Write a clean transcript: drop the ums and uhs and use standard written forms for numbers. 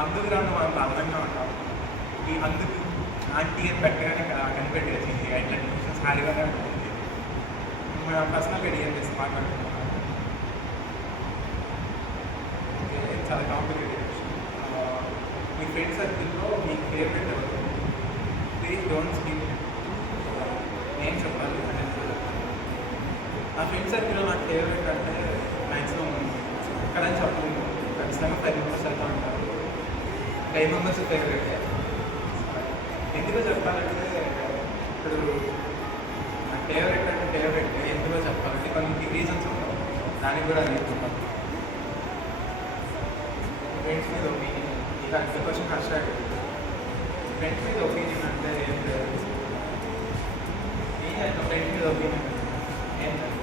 అందుకు నువ్వు అంత అందంగా ఉంటావు. ఈ అందుకు ఆంటీ అని పెట్టగానే కనిపెట్టి వచ్చింది. ఇట్లాంటి క్వశ్చన్స్ హాయిగానే ఉంటుంది. పర్సనల్గా డిఎం చేసి మాట్లాడుతున్నాను. చాలా కాంప్లికేటెడ్ క్వశ్చన్. మీ ఫ్రెండ్ సర్కిల్లో మీ ఫేవరెట్ ఎవరు? Please don't speak. నేను చెప్పాలి. నా ఫ్రెండ్ సర్కిల్లో నాకు ఫేవరెట్ అంటే మ్యాక్సిమం ఎక్కడని చెప్పలేదు. ఖచ్చితంగా 5 మెంబర్స్ వెళ్తూ ఉంటారు. 5 మెంబర్స్ ఫేవరెట్. ఎందుకో చెప్పాలంటే ఇప్పుడు నా ఫేవరెట్ అంటే ఫేవరెట్ ఎందుకో చెప్పాలంటే కొన్ని రీజన్స్ ఉంటాయి. దానికి కూడా నేర్చుకుంటాను. ఫ్రెండ్స్ మీద ఒపీనియన్ ఇలా అంత క్వశ్చన్ కష్టాలు. ఫ్రెండ్స్ మీద ఒపీనియన్ అంటే ఏం చేస్తాం? ఫ్రెండ్స్ మీద ఒపీనియన్ ఏంటంటే